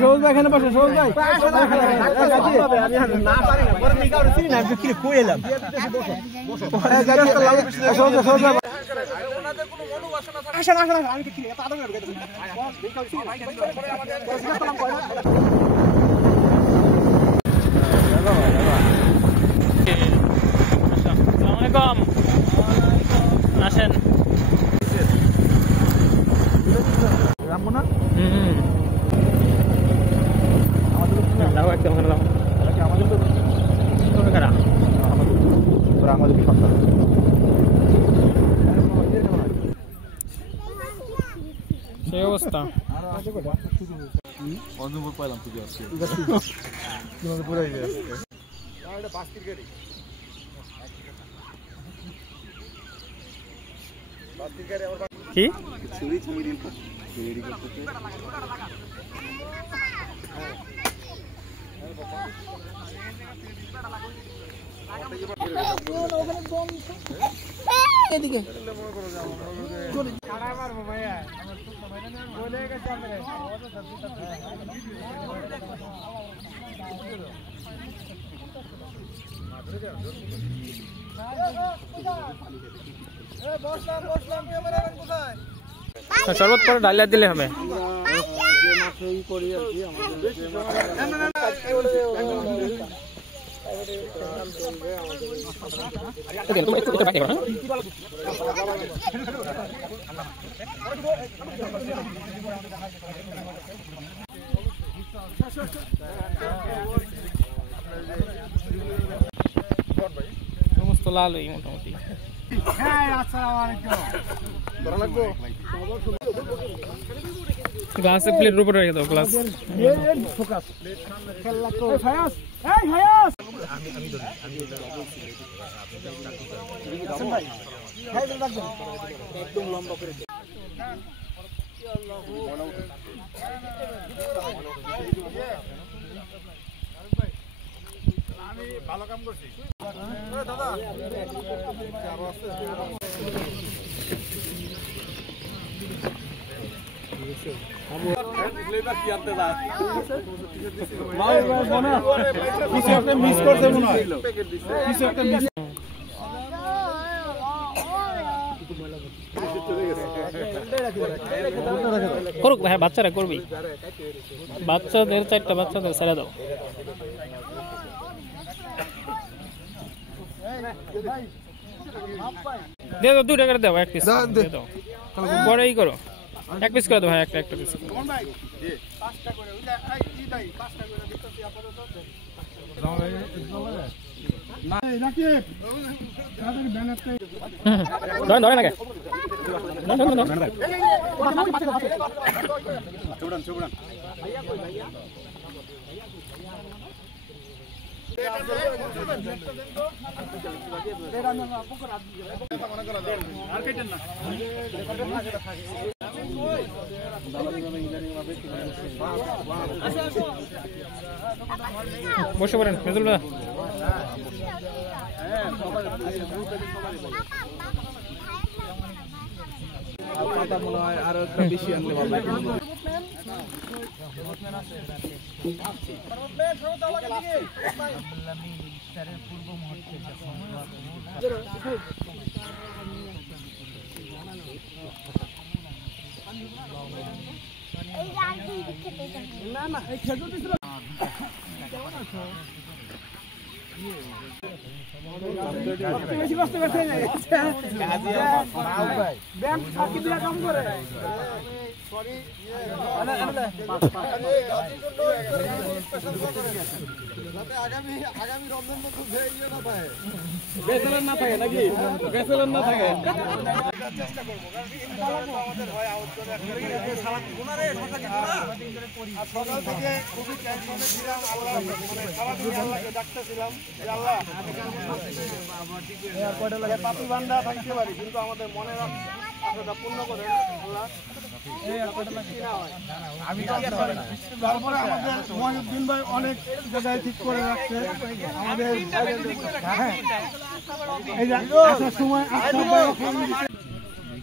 সবুজ ভাই এখানে বসে, সবুজ ভাই না পারি না, পরে নিয়ে কাউরে চিনি না, আমি কি কই এলাম আসেন আসেন আসেন, আমি কি এত আদর করে আসেন রামনা আমাদের সন্তান সেই অবস্থা অনুভব পাইলাম তুই আজকে পুরো কি ছুরি ছুরি তৈরি করতে এদিকে শরবত করে ডালিয়া দিলে হবে সমস্ত লাল হই মোটামুটি গ্লাস প্লেটের উপরে রেখে দাও গ্লাস একদম লম্বা করে আমি ভালো কাম করছি দাদা করুক ভাই, বাচ্চারা করবি, বাচ্চাদের 4টা বাচ্চাদের ছেড়ে দাও। দিয়ে দাও 2 টাকা দাও, 1 পিস দিয়ে দাও, পরেই করো 1 পিস করে দাও ভাই, একটা পিস ধরে নাকি বসে পড়েন মেজুলদা। পাতা মনে হয় আরো একটা বেশি আনলে ভালো লাগে। পূর্ব মুহূর্তে না না এই খেজুর দিছিল বেশি কষ্ট করতে যায় ব্যাংক ফাঁকি দিয়ে কাম করে সরি আগামী রমজান মতো না পায় বেচেলেন না থাকে নাকি বেচেলেন না থাকে চেষ্টা করবো আমাদের হয় সকাল থেকে খুবই টেনশনে ছিলাম, আল্লাহকে ডাকতেছিলাম আল্লাহ পাপি বান্দা থাকতে পারি, কিন্তু আমাদের মনের আশাটা পূর্ণ করে আল্লাহ। তারপরে আমাদের মহিউদ্দিন ভাই অনেক জায়গায় ঠিক করে রাখছে আমাদের সময়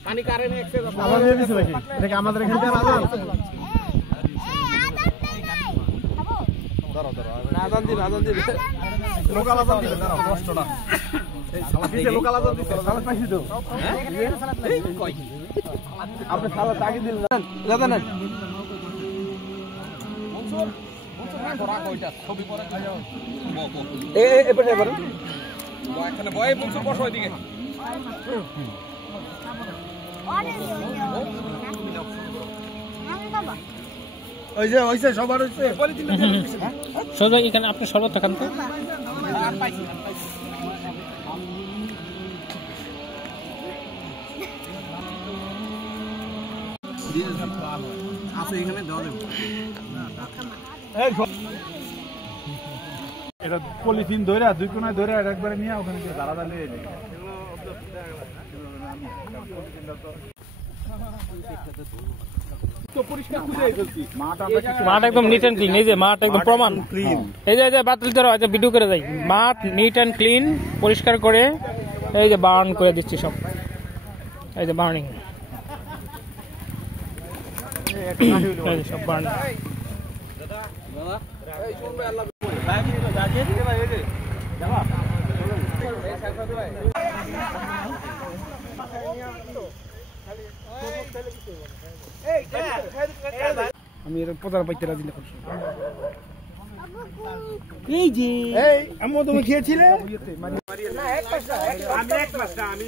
পানি কারেন্ট আমাদের এখানে আজান দিবে লোকাল আজান দিবে দাঁড়াও কষ্টটা এই সালাদ দিছে লোকাল আজান দিছে সালাদ পাইছি তো হ্যাঁ কই আপনি সালাদ আগে দিলেন দাদা না মনসুর না ধরা কয়টা ছবি পরে এবারে এখানে বয় মনসুর বসো এদিকে ওইছে সবার হইছে সোজা এখানে আপনি শরবত খান তো আছে এখানে দাও এটা পলিথিন ধরে দুই কোনায় ধরে একবারে নিয়ে ওখানে দাঁড়া দাঁড়িয়ে মাঠ একদম নিট অ্যান্ড ক্লিন এই যে মাঠ একদম প্রমাণ এই যে বাতিল ধরো ভিডিও করে যাই মাঠ নিট অ্যান্ড ক্লিন পরিষ্কার করে এই যে বার্ন করে দিচ্ছি সব এই যে বার্নিং সব বার্নিং আমি এর প্রধান পাইতে রাজি না এই যে এই আমি তুমি খেয়েছিলে না এক পাশটা আমি